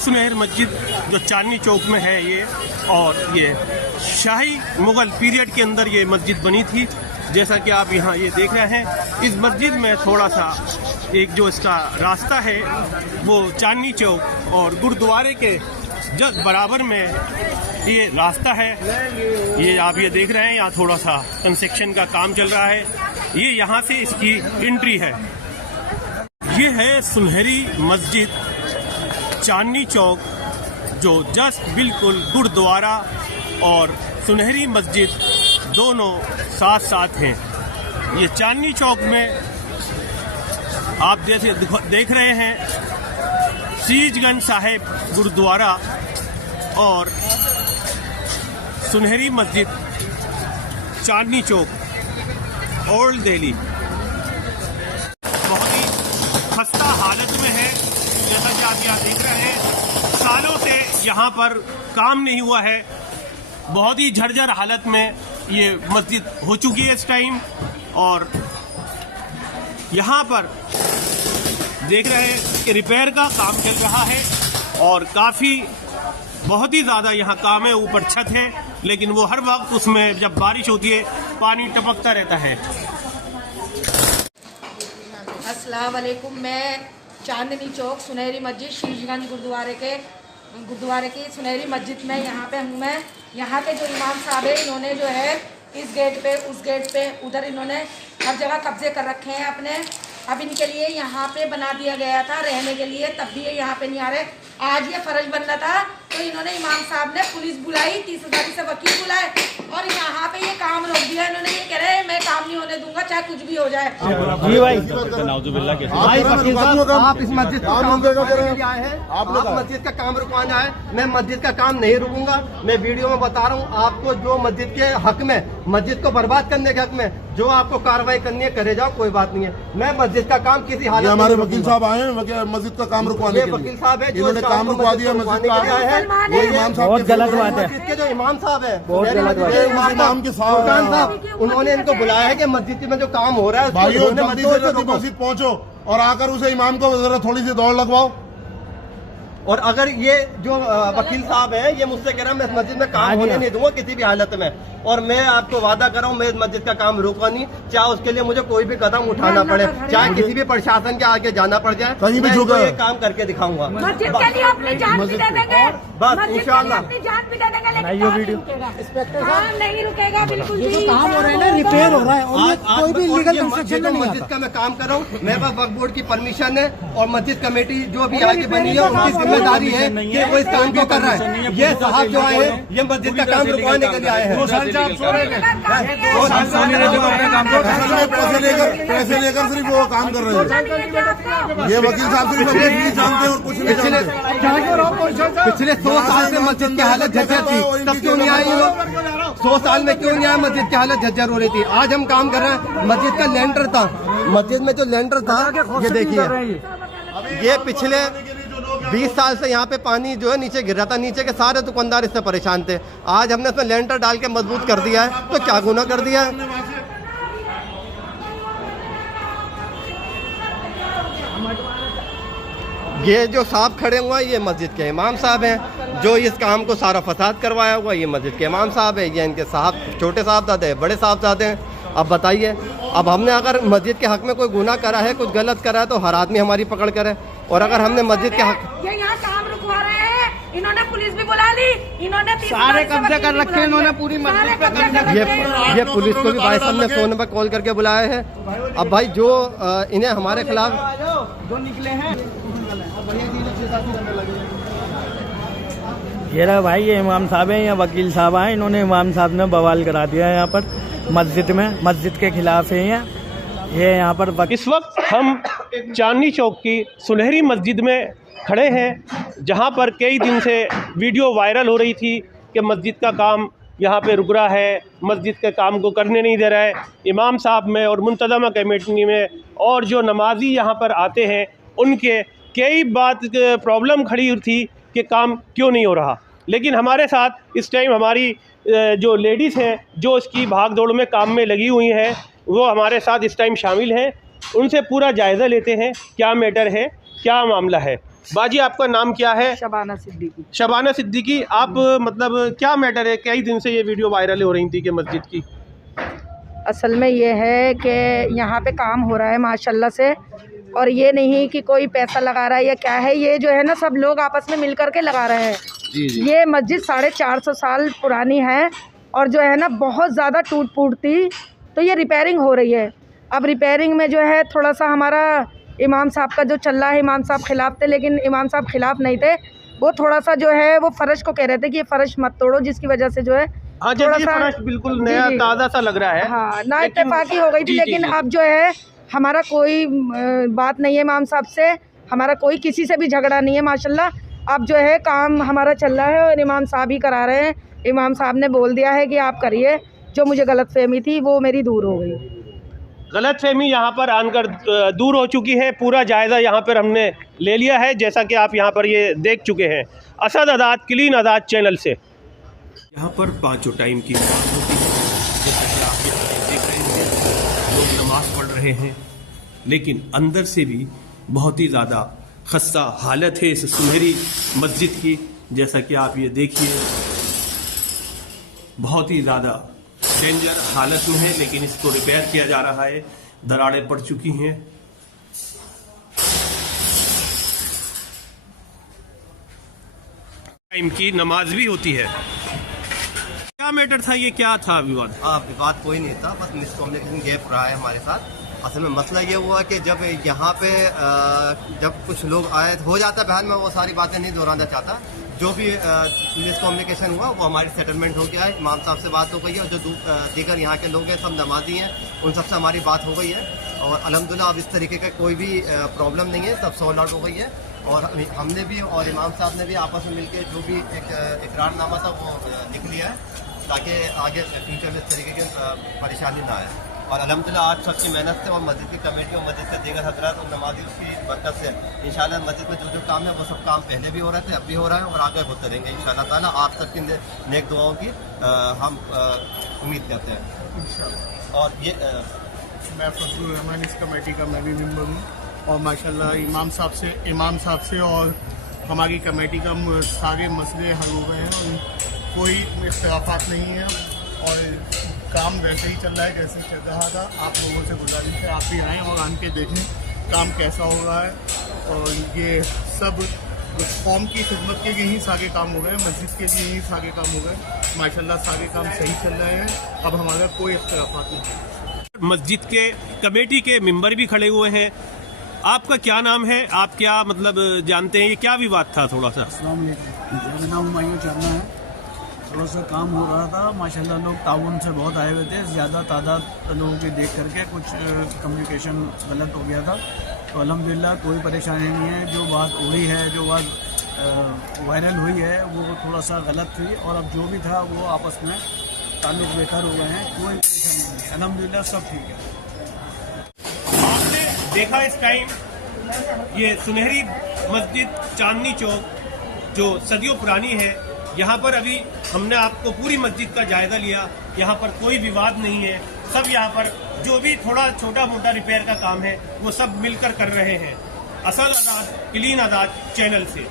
सुनहरी मस्जिद जो चांदनी चौक में है ये, और ये शाही मुग़ल पीरियड के अंदर ये मस्जिद बनी थी। जैसा कि आप यहाँ ये देख रहे हैं, इस मस्जिद में थोड़ा सा एक जो इसका रास्ता है वो चांदनी चौक और गुरुद्वारे के जस्ट बराबर में ये रास्ता है। ये आप ये देख रहे हैं, यहाँ थोड़ा सा कंस्ट्रक्शन का काम चल रहा है। ये यहाँ से इसकी एंट्री है। ये है सुनहरी मस्जिद चांदनी चौक, जो जस्ट बिल्कुल गुरुद्वारा और सुनहरी मस्जिद दोनों साथ साथ हैं। ये चांदनी चौक में आप जैसे देख रहे हैं, सीजगंज साहिब गुरुद्वारा और सुनहरी मस्जिद चांदनी चौक ओल्ड दिल्ली बहुत ही खस्ता हालत में है। जैसा कि आप यहाँ देख रहे हैं, सालों से यहाँ पर काम नहीं हुआ है। बहुत ही झरझर हालत में ये मस्जिद हो चुकी है इस टाइम। और यहाँ पर देख रहे हैं कि रिपेयर का काम चल रहा है और काफ़ी बहुत ही ज़्यादा यहाँ काम है। ऊपर छत है, लेकिन वो हर वक्त उसमें जब बारिश होती है पानी टपकता रहता है। अस्सलाम वालेकुम। मैं चांदनी चौक सुनहरी मस्जिद शीशगंज गुरुद्वारे की सुनहरी मस्जिद में यहाँ पे हूँ मैं। यहाँ के जो इमाम साहब है, इन्होंने जो है इस गेट पे, उस गेट पे, उधर इन्होंने हर जगह कब्जे कर रखे हैं अपने। अब इनके लिए यहाँ पे बना दिया गया था रहने के लिए, तब भी ये यहाँ पे नहीं आ रहे। आज ये फर्ज बनना था तो इन्होंने इमाम साहब ने पुलिस बुलाई, 30,000 से वकील बुलाए और यहाँ पे ये काम रोक दिया। इन्होंने ये कह रहे हैं मैं काम नहीं होने दूंगा चाहे कुछ भी हो जाए। जी भाई, आप इस मस्जिद का काम आए हैं, आप मस्जिद का काम रुकवाना है। मैं मस्जिद का काम नहीं रुकूंगा। मैं वीडियो में बता रहा हूँ आपको, जो मस्जिद के हक में, मस्जिद को बर्बाद करने के हक में जो आपको कार्रवाई करनी है करे जाओ, कोई बात नहीं है। मैं मस्जिद का काम किसी हालत में, हमारे वकील साहब आए हैं मस्जिद का काम रुकवाने के लिए। वकील साहब है, इन्होंने काम रुकवा दिया मस्जिद का। ये इमाम साहब बहुत गलत बात है। मस्जिद के जो इमाम साहब है, बहुत गलत बात है। इमाम के साहब उन्होंने इनको बुलाया है कि मस्जिद में जो काम हो रहा है भाइयों जल्दी से जल्दी मस्जिद पहुंचो और आकर उसे इमाम को जरा थोड़ी सी दौड़ लगवाओ। और अगर ये जो वकील साहब है, ये मुझसे कह रहा है मैं इस मस्जिद में काम होने नहीं दूंगा किसी भी हालत में। और मैं आपको वादा कर रहा हूँ, मैं इस मस्जिद का काम रोका नहीं, चाहे उसके लिए मुझे कोई भी कदम उठाना पड़े, चाहे किसी भी प्रशासन के आगे जाना पड़ जाए, कहीं भी मैं ये काम करके दिखाऊंगा। मस्जिद के लिए अपनी जान भी दे देंगे, बस इंशाल्लाह अपनी जान भी दे देंगे, लेकिन ये वीडियो काम नहीं रुकेगा बिल्कुल भी। काम हो रहा है ना, रिपेयर हो रहा है और कोई भी लीगल कंस्ट्रक्शन नहीं मस्जिद का मैं काम कर रहा हूँ, मेरे पास वक्फ बोर्ड की परमिशन है और मस्जिद कमेटी जो भी आगे बनी है उनकी जिम्मेदारी है कि वो इस काम को कर रहा है। ये साहब जो आए हैं, ये मस्जिद का काम रुकवाने के लिए आए हैं। पैसे लेकर सिर्फ वो काम कर रहे हैं। ये वकील साहब सिर्फ नहीं जानते और कुछ नहीं जानते। पिछले 100 साल से मस्जिद की हालत झज्जर थी, तब क्यों नहीं आई लोग? 100 साल में क्यों नहीं आया? मस्जिद की हालत झज्जर हो रही थी। आज हम काम कर रहे हैं। मस्जिद का लेंटर था, मस्जिद में जो लेंटर था, ये देखिए, ये पिछले 20 साल से यहाँ पे पानी जो है नीचे गिर रहा था। नीचे के सारे दुकानदार इससे परेशान थे। आज हमने इसमें लेंटर डाल के मजबूत कर दिया है, तो क्या गुनाह कर दिया है? ये जो साहब खड़े हुए हैं, ये मस्जिद के इमाम साहब हैं। जो इस काम को सारा फसाद करवाया हुआ, ये मस्जिद के इमाम साहब है। ये इनके साहब, छोटे साहबजादे हैं, बड़े साहबजादे हैं। अब बताइए, अब हमने अगर मस्जिद के हक में कोई गुनाह करा है, कुछ गलत करा है, तो हर आदमी हमारी पकड़ करे। और अगर हमने मस्जिद के हक, ये यहाँ काम रुकवा रहे हैं, इन्होंने पुलिस भी बुला ली, इन्होंने सारे कब्जे कर रखे, इन्होंने पूरी मस्जिद पे कब्जा। ये पुलिस को भी भाई साहब ने फोन पर कॉल करके बुलाया है। अब भाई जो इन्हें हमारे खिलाफ जो निकले हैं, ये रहा भाई, ये इमाम साहब हैं या वकील साहब आए, इन्होंने इमाम साहब ने बवाल करा दिया है यहाँ पर मस्जिद में, मस्जिद के खिलाफ है ये यहाँ पर। इस वक्त हम चांदनी चौक की सुनहरी मस्जिद में खड़े हैं, जहाँ पर कई दिन से वीडियो वायरल हो रही थी कि मस्जिद का काम यहाँ पे रुक रहा है, मस्जिद के काम को करने नहीं दे रहा है। इमाम साहब में और मुंतज़मा कमेटी में और जो नमाजी यहाँ पर आते हैं, उनके कई बात प्रॉब्लम खड़ी थी कि काम क्यों नहीं हो रहा। लेकिन हमारे साथ इस टाइम हमारी जो लेडीज़ हैं, जो इसकी भाग दौड़ में काम में लगी हुई हैं, वो हमारे साथ इस टाइम शामिल हैं। उनसे पूरा जायज़ा लेते हैं क्या मैटर है, क्या मामला है। बाजी आपका नाम क्या है? शबाना सिद्दीकी। शबाना सिद्दीकी, आप मतलब क्या मैटर है, कई दिन से ये वीडियो वायरल हो रही थी कि मस्जिद की? असल में ये है कि यहाँ पे काम हो रहा है माशाल्लाह से, और ये नहीं कि कोई पैसा लगा रहा है या क्या है, ये जो है ना सब लोग आपस में मिल करके लगा रहे हैं। जी। ये मस्जिद 450 साल पुरानी है और जो है ना बहुत ज़्यादा टूट फूट थी, तो ये रिपेयरिंग हो रही है। अब रिपेयरिंग में जो है थोड़ा सा हमारा इमाम साहब का जो चल रहा है, इमाम साहब खिलाफ थे, लेकिन इमाम साहब खिलाफ नहीं थे, वो थोड़ा सा जो है वो फ़र्श को कह रहे थे कि ये फ़र्श मत तोड़ो, जिसकी वजह से जो है हाँ, थोड़ा जैसे सा फर्श बिल्कुल नया ताज़ा सा लग रहा है। हाँ, ना इत्तेफाकी हो गई थी, लेकिन अब जो है हमारा कोई बात नहीं है इमाम साहब से, हमारा कोई किसी से भी झगड़ा नहीं है माशाल्लाह। अब जो है काम हमारा चल रहा है और इमाम साहब ही करा रहे हैं। इमाम साहब ने बोल दिया है कि आप करिए, जो मुझे गलतफहमी थी वो मेरी दूर हो गई। गलतफहमी यहाँ पर आकर दूर हो चुकी है। पूरा जायज़ा यहाँ पर हमने ले लिया है, जैसा कि आप यहाँ पर ये देख चुके हैं असद आज़ाद क्लीन आज़ाद चैनल से। यहाँ पर 5 टाइम की नमाज होती है, जैसा कि आप यहाँ पर देख रहे हैं, लोग नमाज पढ़ रहे हैं, लेकिन अंदर से भी बहुत ही ज़्यादा खस्ता हालत है इस सुनहरी मस्जिद की। जैसा कि आप ये देखिए, बहुत ही ज़्यादा डेंजर हालत में है, लेकिन इसको रिपेयर किया जा रहा है। दरारें पड़ चुकी हैं। टाइम की नमाज भी होती है। क्या मैटर था ये, क्या था विवाद? विवाद कोई नहीं था, बस मिसकम्युनिकेशन गैप रहा है हमारे साथ। असल में मसला ये हुआ कि जब यहाँ पे जब कुछ लोग आए, हो जाता बहन, मैं वो सारी बातें नहीं दोहराना चाहता। जो भी मिसकम्युनिकेशन हुआ वो हमारी सेटलमेंट हो गया है, इमाम साहब से बात हो गई है, और जो दीगर यहाँ के लोग हैं सब नमाजी हैं, उन सबसे हमारी बात हो गई है, और अल्हम्दुलिल्लाह अब इस तरीके का कोई भी प्रॉब्लम नहीं है, सब सॉल्व आउट हो गई है। और हमने भी और इमाम साहब ने भी आपस में मिलकर जो भी एक इकरारनामा था वो लिख लिया है, ताकि आगे फ्यूचर में इस तरीके की परेशानी ना आए। और अल्हम्दुलिल्लाह आज सबकी मेहनत से और मस्जिद की कमेटी और मस्जिद के दीगर हजरात और नमाजी की बरकत से इंशाल्लाह मस्जिद में जो जो काम है वो सब काम पहले भी हो रहे थे, अब भी हो रहा है और आगे होते रहेंगे इंशाल्लाह ताला। आप सबकी नेक दुआओं की हम उम्मीद करते हैं। और ये मैं फजलुर रहमान इस कमेटी का मैं भी मेंबर हूँ, और माशाल्लाह इमाम साहब से और हमारी कमेटी का सारे मसले हल हो गए हैं, और कोई इख्तिलाफात नहीं है, और काम वैसे ही चल रहा है जैसे चल रहा था। आप लोगों से गुजारिश है आप भी आएँ और आन के देखें काम कैसा हो रहा है। और ये सब कौम की खिदमत के लिए ही सारे काम हो गए, मस्जिद के लिए ही सारे काम हो गए। माशाल्लाह सारे काम सही चल रहे हैं, अब हमारा कोई इख्तिलाफात नहीं है। मस्जिद के कमेटी के मेंबर भी खड़े हुए हैं। आपका क्या नाम है, आप क्या मतलब जानते हैं, ये क्या विवाद था? थोड़ा सा। मेरा नाम हुमायूं चरना है। थोड़ा सा काम हो रहा था, माशाल्लाह लोग ताउन से बहुत आए हुए थे, ज़्यादा तादाद लोगों की देख करके कुछ कम्युनिकेशन गलत हो गया था, तो अल्हम्दुलिल्लाह कोई परेशानी नहीं है। जो बात हो रही है, जो बात वायरल हुई है, वो थोड़ा सा गलत थी, और अब जो भी था वो आपस में ताल्लुक बेहतर हो गए हैं, कोई परेशानी नहीं है, अल्हम्दुलिल्लाह सब ठीक है। आपने देखा इस टाइम ये सुनहरी मस्जिद चांदनी चौक जो सदियों पुरानी है, यहाँ पर अभी हमने आपको पूरी मस्जिद का जायजा लिया। यहाँ पर कोई विवाद नहीं है, सब यहाँ पर जो भी थोड़ा छोटा मोटा रिपेयर का काम है वो सब मिलकर कर रहे हैं। असद आज़ाद क्लीन आज़ाद चैनल से।